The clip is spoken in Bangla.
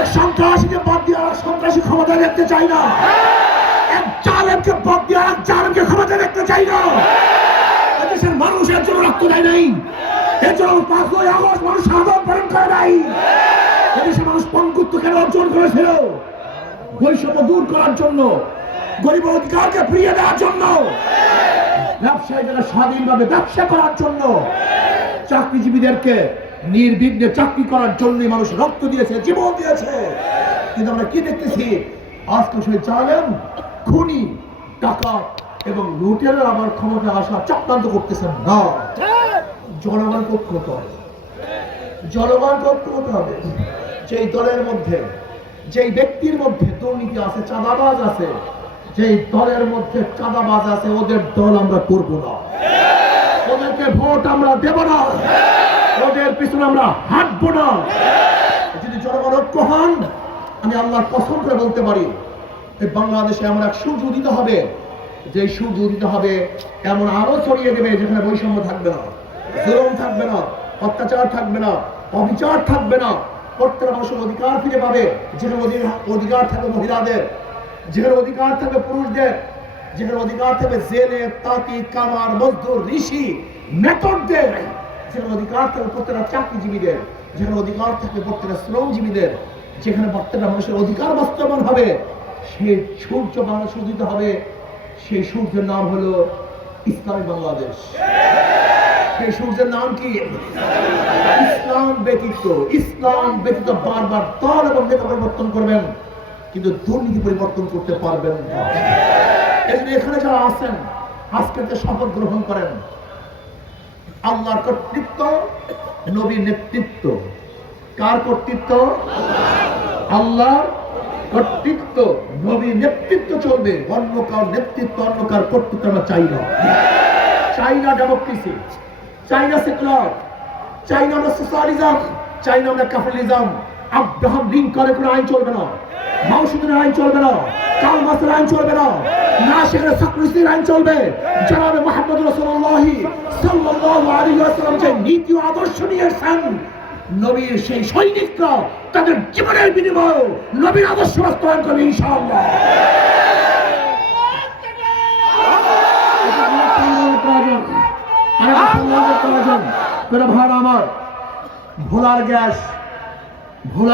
এক সন্ত্রাসীকে বাদ দিয়ে আর সন্ত্রাসী ক্ষমতা দেখতে চাই না। এক জালেমকে বাদ দিয়ে আর জালেমকে ক্ষমতা দেখতে চাই না। এদেশের মানুষ এর জন্য রক্ত দেয় নাই, এর জন্য 5ই আগস্ট মানুষ শাহাদাত বরণ করে নাই। এদেশের মানুষ পঙ্গুত্ব কেন অর্জন করেছিল? বৈষম্য দূর করার জন্য, গরিব অধিকারকে ফিরিয়ে দেওয়ার জন্য, ব্যবসায়ীরা স্বাধীনভাবে ব্যবসা করার জন্য, চাকরিজীবীদেরকে নির্বিঘ্নে চাকরি করার জন্যই মানুষ রক্ত দিয়েছে, জীবন দিয়েছে। কিন্তু আমরা কি দেখতেছি? আজকে সেই জালেম, খুনি, টাকা এবং লুটেরা আবার ক্ষমতা আসা চক্রান্ত করতেছেন না। জনগণ ঐক্য হতে হবে, জনগণ ঐক্য হতে হবে। যেই দলের মধ্যে, যেই ব্যক্তির মধ্যে দুর্নীতি আছে, চাঁদাবাজ আছে, যেই দলের মধ্যে চাঁদাবাজ আছে, ওদের দল আমরা করব না, ওদেরকে ভোট আমরা দেব না, ওদের পিছনে আমরা হাঁটবো না। যদি জনগণ ঐক্য হন, আমি আল্লাহর কসম করে বলতে পারি, এই বাংলাদেশে এমন এক সূর্য উদিত হবে, যে সূর্য উদিত হবে এমন আলো ছড়িয়ে দেবে, যেখানে বৈষম্য থাকবে না, জুলুম থাকবে না, অত্যাচার থাকবে না, অবিচার থাকবে না। প্রত্যেকটা মানুষের অধিকার ফিরে পাবে। যেখানে অধিকার থাকবে মহিলাদের, যেখানে অধিকার থাকবে পুরুষদের, যেখানে অধিকার থাকবে জেলে, তাঁতি, কামার, মজদুর, ঋষি, মেথরদের, যেখানে অধিকার থাকবে প্রত্যেকটা চাকরিজীবীদের, যেখানে অধিকার থাকবে প্রত্যেকটা শ্রমজীবীদের, যেখানে প্রত্যেকটা মানুষের অধিকার বাস্তবায়ন হবে, সেই সূর্য বাংলাদেশ উদিত হবে। সেই সূর্যের নাম হলো ইসলামী বাংলাদেশ। সেই সূর্যের নাম কি? ইসলাম ব্যতীত, ইসলাম ব্যতীত বারবার দল এবং নেতা পরিবর্তন করবেন, কিন্তু দুর্নীতি পরিবর্তন করতে পারবেন না। এখানে যারা আছেন, আজকে শপথ গ্রহণ করেন, আল্লাহর কর্তৃত্ব, নবীর নেতৃত্ব। কার কর্তৃত্ব? আল্লাহর কর্তৃত্ব, নবীর নেতৃত্ব চলবে। অন্য কার নেতৃত্ব, অন্য কার কর্তৃত্ব আমরা চাই না। চাই না ডেমোক্রেসি, চাই না সেকুলার, চাই না আমরা সোশ্যালিজম, চাই না আমরা ক্যাপিটালিজম। আব্রাহাম লিঙ্কনের কোনো আইন চলবে না, মাওসুদের আইন চলবে না, কার্ল মার্ক্সের আইন চলবে না, না সেখানে সক্রেটিসের আইন চলবে। জনাবে মুহাম্মদ রাসূলুল্লাহ সাল্লাল্লাহু আলাইহি ওয়াসাল্লাম যে নীতি ও আদর্শ নিয়ে এসেছেন, নবীর সেই সৈনিকরা তাদের জীবনের বিনিময়ে নবীর আদর্শ বাস্তবায়ন করবে ইনশাআল্লাহ। ভাই আমার, ভোলার গ্যাস, ভোলা